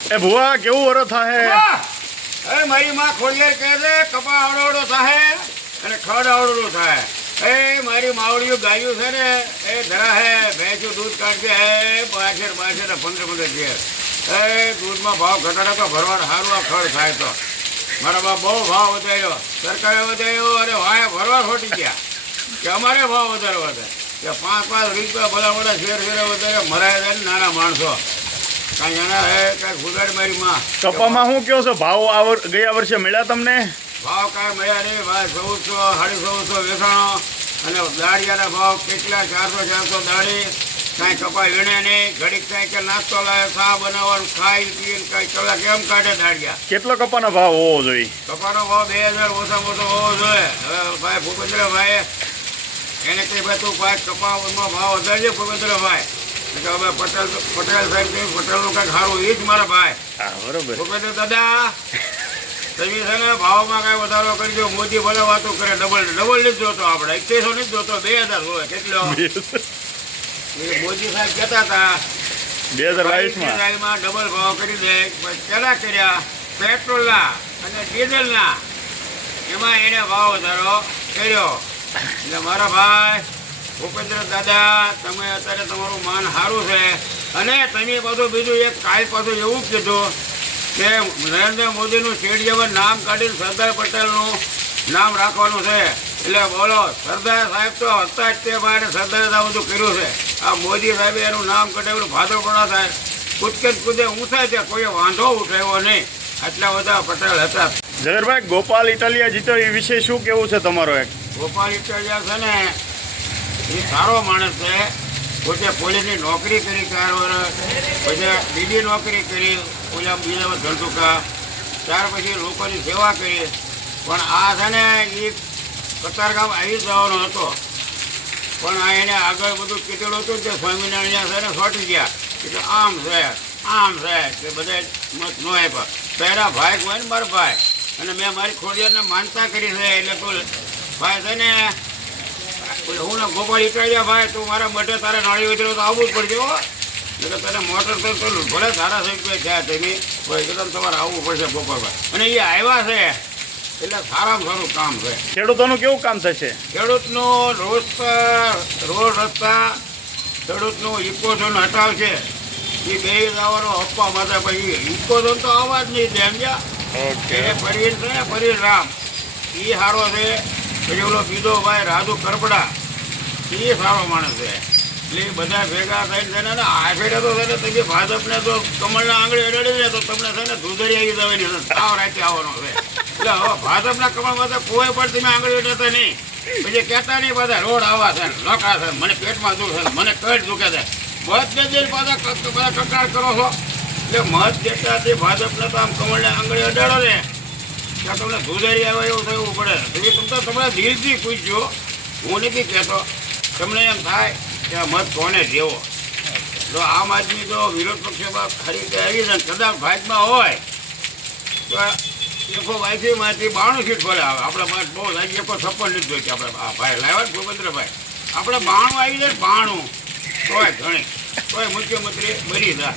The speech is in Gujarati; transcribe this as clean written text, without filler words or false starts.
એ ભુવા કેવું વરો થાહે? એ મારી માં ખોડિયાર કહે છે કપા આવડો થાય અને ખડ આવડો થાય. એ મારી માવડીયું ગાયું છે ને એ ધરા હે ભેંસું દૂધ કાઢશે હે 62 15 છે. એ દૂધમાં ભાવ ઘટાડે તો ભરવા સારું આ ખડ થાય તો મારા બાપ બહુ ભાવ વધાર્યો, સરકારે વધાર્યો અને વાય ભરવા ખોટી ગયા કે અમારે ભાવ વધારે વધે કે 5 રૂપિયા ભલા મોટા શેર વધારે મરાય જાય ને નાના માણસો કાંઈ એના હે કાંઈ ગુજાર મારી માં. કપામાં શું કહો છો ભાવ ગયા વર્ષે મળ્યા તમને? ભાવ કાંઈ મળ્યા નહીં ભાઈ. 1400 1450 વેચાણો અને દાળિયાના ભાવ કેટલા 400 દાળી. કાંઈ કપા વીણે નહીં, ઘડીક કાંઈ કે નાસ્તો લાવે, ચા બનાવવાનું ખાઈ પીને કાંઈ કલાક કેમ કાઢે દાળિયા. કેટલો કપાનો ભાવ હોવો જોઈએ? કપાનો ભાવ 2000 ઓછામાં ઓછો હોવો જોઈએ. હવે ભાઈ ભૂપેન્દ્રભાઈ એને કંઈ ભાઈ તું ભાઈ કપામાં ભાવ વધારજે ભૂપેન્દ્રભાઈ. એટલે હવે પટેલ સાહેબ કે પટેલનું કંઈક સારું એ જ મારા ભાઈ. હા બરોબર. ભૂપેન્દ્ર દાદા તમે છે ને ભાવમાં કાંઈ વધારો કરજો. મોદી ભલે વાતો કરે ડબલ નથી જોતો આપણે, 2100 નથી જોતો, 2000 હોય કેટલો. મોદી સાહેબ કહેતા હતા 2022માં ડબલ ભાવ કરી દે. પેલા કર્યા પેટ્રોલના અને ડીઝલના, એમાં એને ભાવ વધારો કર્યો. એટલે મારા ભાઈ ભૂપેન્દ્ર દાદા તમે અત્યારે તમારું માન સારું છે. અને તમે પાછું બીજું એક કાલ પાછું એવું કીધું કે નરેન્દ્ર મોદીનું સ્ટેડિયમ નામ કાઢીને સરદાર પટેલનું નામ રાખવાનું છે. એટલે બોલો સરદાર સાહેબ તો હતા જ તે ભાઈ સરદારે આ બધું કર્યું છે. આ મોદી સાહેબે એનું નામ કઢાવ્યું, ભાદરપડા થાય કૂદકે કૂદે ઊંચાય છે, કોઈ વાંધો ઉઠાવ્યો નહીં. આટલા બધા પટેલ હતા. ઝવેરભાઈ ગોપાલ ઇટાલિયા જીતો એ વિશે શું કેવું છે તમારો? એક ગોપાલ ઇટાલિયા છે ને એ સારો માણસ છે. પોતે પોલીસની નોકરી કરી 4 વર્ષ, પછી બીજી નોકરી કરી ઓલા બીજા ધંધુકા, ત્યાર પછી લોકોની સેવા કરી. પણ આ છે ને એ કતારગામ આવી જવાનો હતો, પણ આ એને આગળ બધું કીધેલું હતું કે સ્વામિનારાયણ છે ને છોટી ગયા એટલે આમ છે કે બધા મત ન આપ્યા. પહેલા ભાઈ હોય ને મારા ભાઈ, અને મેં મારી ખોડિયારને માનતા કરી છે. એટલે તું ભાઈ છે ને હું ને ગોપાલ ઇટાલિયા ભાઈ તું મારા મઢે તારે નાળી વધેલો તો આવવું જ પડશે હો. એટલે તને મોટર તો ભલે ધારાસભ્ય થયા તમે એકદમ તમારે આવવું પડશે ગોપાલભાઈ. અને એ આવ્યા છે એટલે સારામાં સારું કામ છે. ખેડૂતોનું કેવું કામ થશે? ખેડૂતનું રોડ રસ્તા, ખેડૂતનું ઇકોઝોન હટાવશે. એ બે દાવાનો આપવા માટે પછી ઇકોઝોન તો આવવા જ નહીં દે સમજ્યા. એને પરવીન છે ને પરવીન એ સારો છે. પછી ઓલો બીજો ભાઈ રાજુ કરપડા એ સારો માણસ છે. એટલે એ બધા ભેગા થઈને છે ને આ ફેરે તો છે ને તમે ભાજપને તો કમળના આંગળી અડાડી ને તો તમને છે ને ધુધરી આવી જવાની તાવ રાખી આવવાનો છે. એટલે હવે ભાજપના કમળમાં તો કોઈ પણ તમે આંગળી અડાડતા નહીં. પછી કહેતા નહીં બધા રોડ આવા છે નોકા છે, મને પેટમાં દુખે છે, મને કટ દુખે છે, મત દેજે પાછા બધા કકડાટ કરો છો. એટલે મત દેતાથી ભાજપને તો આમ કમળને આંગળી અડાડો ને ત્યાં તમને ધુધરી આવે એવું થવું પડે. પછી તમે તો તમારા દિલથી પૂછજો, હું નથી કહેતો. તમને એમ થાય કે આ મત કોને દેવો. જો આમ આદમી જો વિરોધ પક્ષમાં ખરીદે આવી જાય કદાચ ભાજપમાં હોય તો 182માંથી 92 સીટ ભલે આવે. આપણે બસ બહુ લાગી 156 નથી જોઈતી. આપણે ભાઈ લાવ્યા ને ભૂપેન્દ્રભાઈ આપણે 92 આવી જાય 92 તોય ઘણી તોય મુખ્યમંત્રી બની જાય.